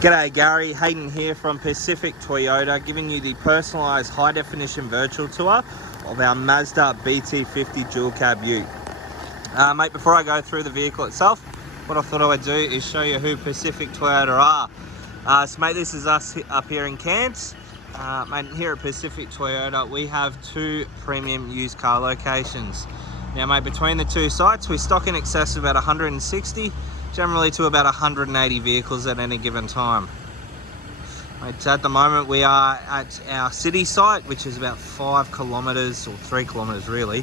G'day Gary, Hayden here from Pacific Toyota, giving you the personalised high definition virtual tour of our Mazda Bt50 dual cab ute. Mate, before I go through the vehicle itself, what I thought I would do is show you who Pacific Toyota are. So mate, this is us up here in Cairns. Mate, here at Pacific Toyota, we have 2 premium used car locations. Now mate, between the 2 sites, we stock in excess of about 160, generally to about 180 vehicles at any given time. Mate, at the moment, we are at our city site, which is about 5 kilometres, or 3 kilometres really,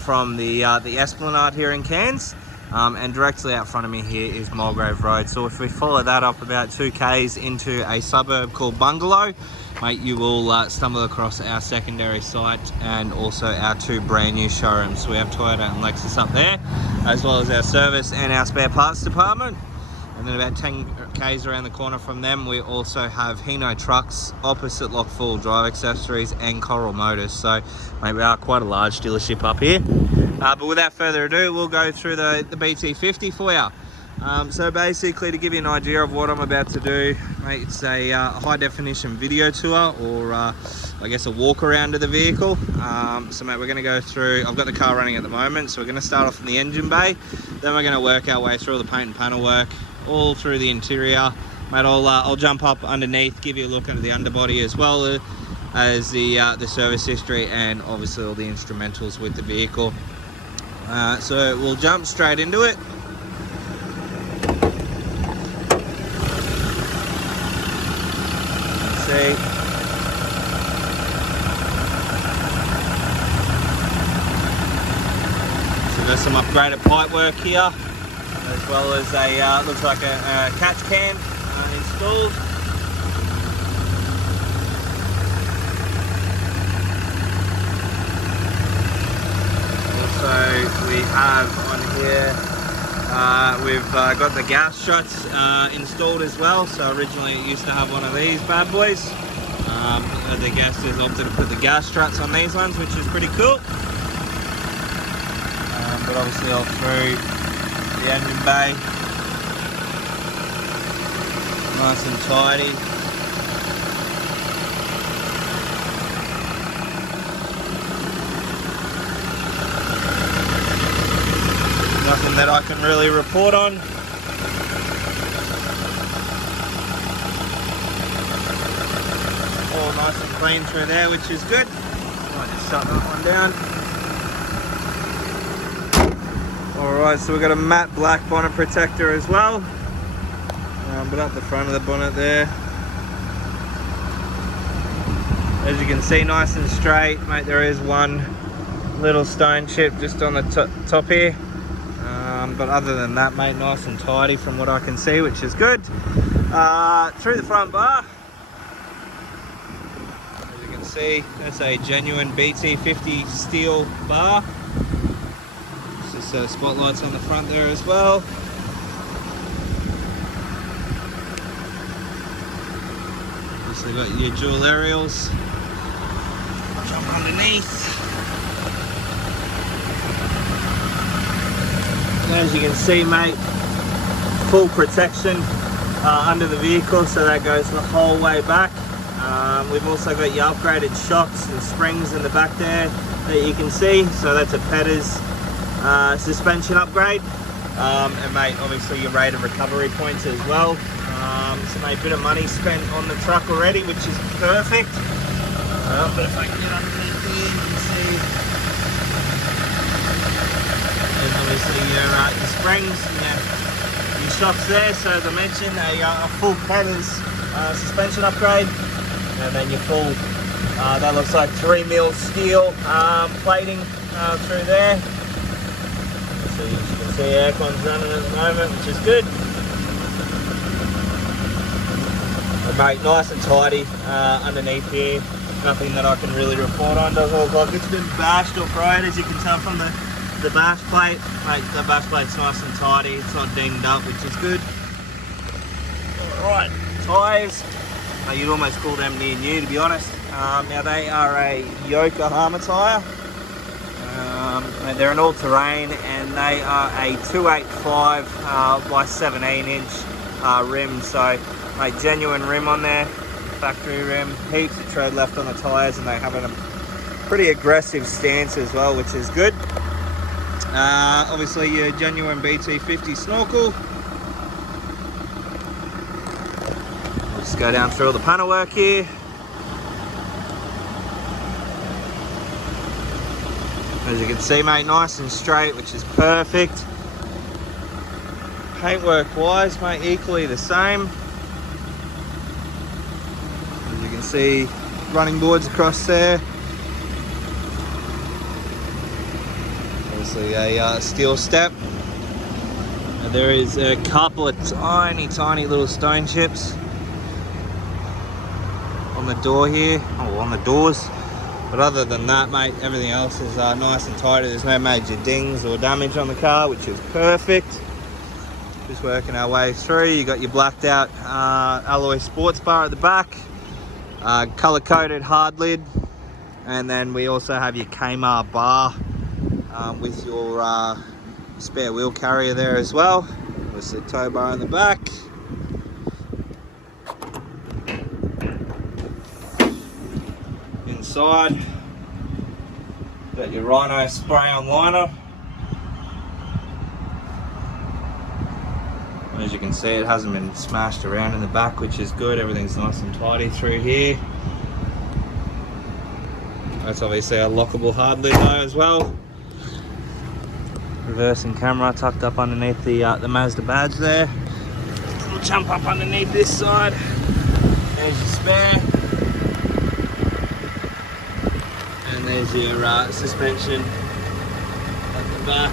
from the Esplanade here in Cairns. And directly out front of me here is Mulgrave Road. So if we follow that up about 2 k's into a suburb called Bungalow, mate, you will stumble across our secondary site and also our 2 brand new showrooms. So we have Toyota and Lexus up there, as well as our service and our spare parts department. And then about 10 k's around the corner from them, we also have Hino Trucks, opposite Lock Full Drive Accessories and Coral Motors. So mate, we are quite a large dealership up here. But without further ado, we'll go through the Bt50 for you. So basically, to give you an idea of what I'm about to do, mate, it's a high definition video tour, or I guess a walk around of the vehicle. So mate, we're going to go through, I've got the car running at the moment, so we're going to start off in the engine bay, then we're going to work our way through all the paint and panel work, all through the interior. Mate, I'll jump up underneath, give you a look under the underbody, as well as the service history and obviously all the instrumentals with the vehicle. So we'll jump straight into it. See. So there's some upgraded pipe work here, as well as a looks like a catch can installed. Also we have on here, we've got the gas struts installed as well. So originally it used to have one of these bad boys. The guest has opted to put the gas struts on these ones, which is pretty cool. But obviously all through the engine bay, nice and tidy. Nothing that I can really report on. All nice and clean through there, which is good. Might just shut that one down. Alright, so we've got a matte black bonnet protector as well. But up the front of the bonnet there, as you can see, nice and straight. Mate, there is one little stone chip just on the top here. But other than that, mate, nice and tidy from what I can see, which is good. Through the front bar, as you can see, that's a genuine Bt50 steel bar. Just spotlights on the front there as well. So you've got your dual aerials. Jump underneath. As you can see, mate, full protection under the vehicle, so that goes the whole way back. We've also got your upgraded shocks and springs in the back there that you can see, so that's a Petters suspension upgrade. And mate, obviously your rate of recovery points as well. So mate, a bit of money spent on the truck already, which is perfect. But if I can get underneath here, you can see there's obviously your springs and your shocks there. So as I mentioned, a full Petters suspension upgrade, and then your full, that looks like 3mm steel plating through there. So you can see aircon's running at the moment, which is good. But mate, nice and tidy underneath here. Nothing that I can really report on. Doesn't look like it's been bashed or fried, as you can tell from the bash plate. Mate, the bash plate's nice and tidy. It's not dinged up, which is good. Alright, tyres. You'd almost call them near new, to be honest. Now they are a Yokohama tyre. They're an all-terrain, and they are a 285 by 17 inch rim. So Mate, genuine rim on there, factory rim, heaps of tread left on the tyres, and they have a pretty aggressive stance as well, which is good. Obviously your genuine Bt50 snorkel. We'll just go down through all the panel work here. As you can see, mate, nice and straight, which is perfect. Paintwork wise, mate, equally the same. As you can see, running boards across there. Obviously a steel step. Now there is a couple of tiny little stone chips on the door here, or on the doors. But other than that, mate, everything else is nice and tidy. There's no major dings or damage on the car, which is perfect. Just working our way through. You got your blacked out alloy sports bar at the back, color coded hard lid, and then we also have your Kmart bar with your spare wheel carrier there as well. There's the tow bar in the back. Inside, got your Rhino spray on liner. As you can see, it hasn't been smashed around in the back, which is good. Everything's nice and tidy through here. That's obviously a lockable hard lid though as well. Reversing camera tucked up underneath the Mazda badge there. We'll jump up underneath this side. There's your spare. And there's your suspension at the back.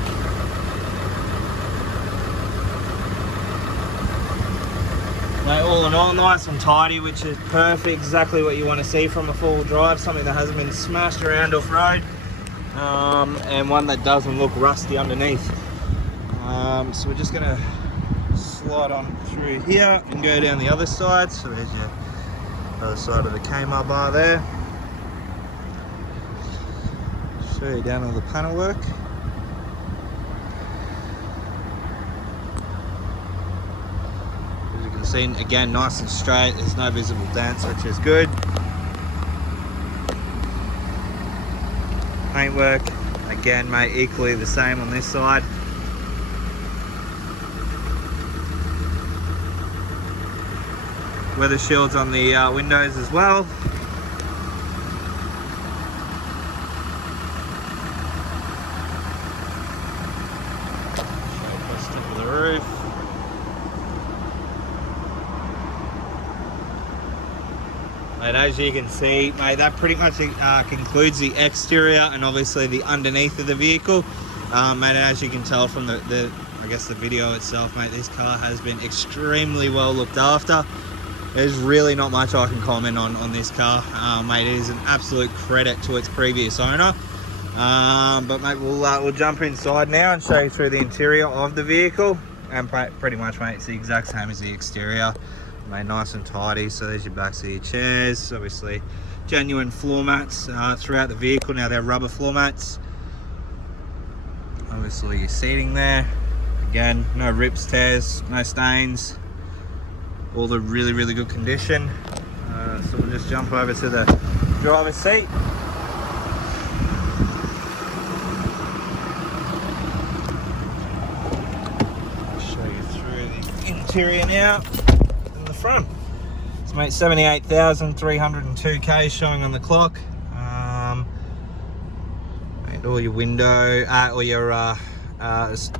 Mate, all in all, nice and tidy, which is perfect, exactly what you want to see from a four-wheel drive, something that hasn't been smashed around off-road, and one that doesn't look rusty underneath. So we're just going to slide on through here and go down the other side. So there's your other side of the Kmart bar there. Show you down all the panel work. See, again, nice and straight. There's no visible dents, which is good. Paintwork, again, mate, equally the same on this side. Weather shields on the windows as well. Show across the top of the roof. And as you can see, mate, that pretty much concludes the exterior and obviously the underneath of the vehicle. Mate, as you can tell from the I guess the video itself, mate, this car has been extremely well looked after. There's really not much I can comment on this car. Mate, it is an absolute credit to its previous owner. But mate, we'll jump inside now and show you through the interior of the vehicle. And pretty much, mate, it's the exact same as the exterior. Made nice and tidy. So there's your backs of your chairs, obviously genuine floor mats throughout the vehicle. Now they're rubber floor mats. Obviously your seating there, again, no rips, tears, no stains, all the really good condition. So we'll just jump over to the driver's seat. Show you through the interior now. Front. It's made 78,302 K showing on the clock. And all your window, all your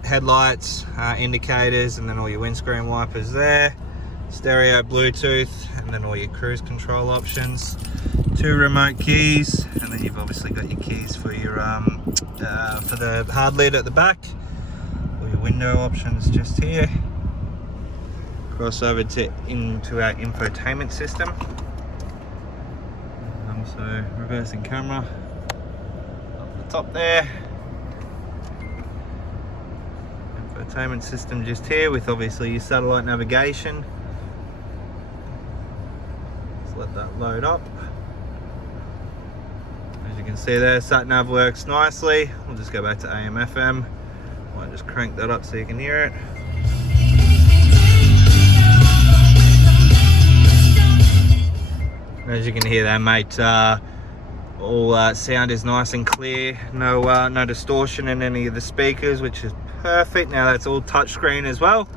headlights, indicators, and then all your windscreen wipers there. Stereo, Bluetooth, and then all your cruise control options. 2 remote keys, and then you've obviously got your keys for your for the hard lid at the back. All your window options just here. Cross over into our infotainment system. So reversing camera up the top there. Infotainment system just here with obviously your satellite navigation. Let's let that load up. As you can see there, sat nav works nicely. We'll just go back to AM FM. Might just crank that up so you can hear it. As you can hear there, mate, all sound is nice and clear. No distortion in any of the speakers, which is perfect. Now that's all touchscreen as well.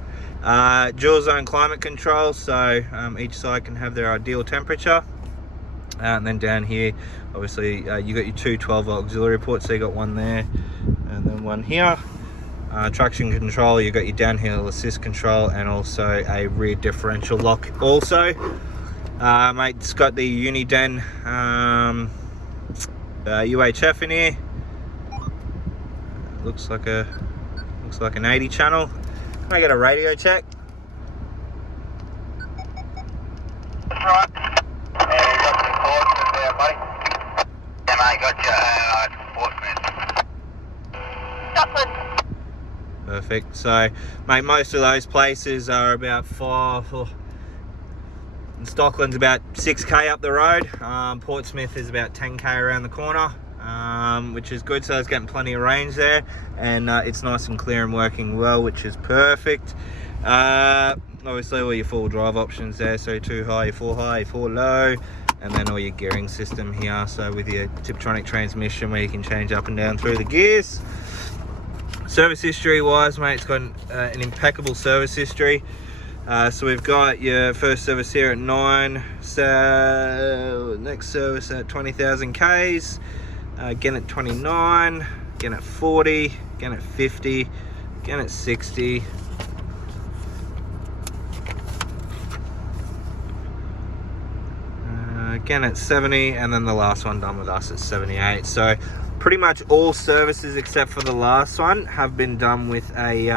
Dual zone climate control, so each side can have their ideal temperature. And then down here, obviously, you got your two 12-volt auxiliary ports, so you got one there and then one here. Traction control, you got your downhill assist control and also a rear differential lock also. Mate, it's got the Uniden UHF in here. Looks like an 80 channel. Can I get a radio check? That's right. Yeah, you got some Portsmouth there, buddy. Yeah, mate, got your Portsmouth. Perfect. So, mate, most of those places are about 5. Stockland's about 6k up the road. Portsmouth is about 10k around the corner, which is good. So it's getting plenty of range there, and it's nice and clear and working well, which is perfect. Obviously, all your full drive options there. So 2 high, 4 high, 4 low, and then all your gearing system here. So with your Tiptronic transmission, where you can change up and down through the gears. Service history wise, mate, it's got an impeccable service history. So we've got your first service here at 9, so next service at 20,000 Ks, again at 29, again at 40, again at 50, again at 60, again at 70, and then the last one done with us at 78. So pretty much all services except for the last one have been done with a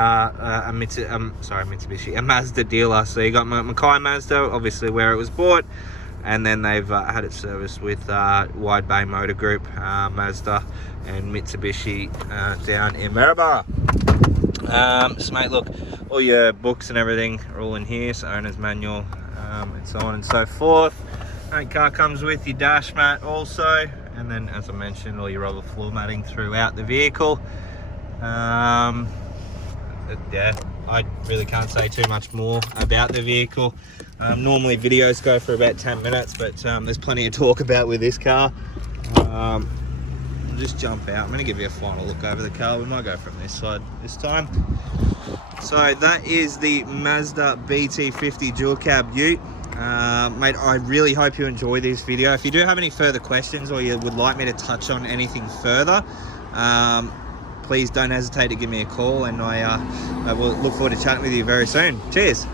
Mazda dealer. So you got Mackay Mazda, obviously where it was bought, and then they've had it serviced with Wide Bay Motor Group, Mazda and Mitsubishi down in Maryborough. So mate, look, all your books and everything are all in here, so owner's manual, and so on and so forth. Car comes with your dash mat also, and then, as I mentioned, all your other floor matting throughout the vehicle. Yeah, I really can't say too much more about the vehicle. Normally videos go for about 10 minutes, but there's plenty to talk about with this car. I'll just jump out. I'm going to give you a final look over the car. We might go from this side this time. So that is the Mazda Bt50 dual cab ute. Mate, I really hope you enjoy this video. If you do have any further questions, or you would like me to touch on anything further, please don't hesitate to give me a call, and I will look forward to chatting with you very soon. Cheers.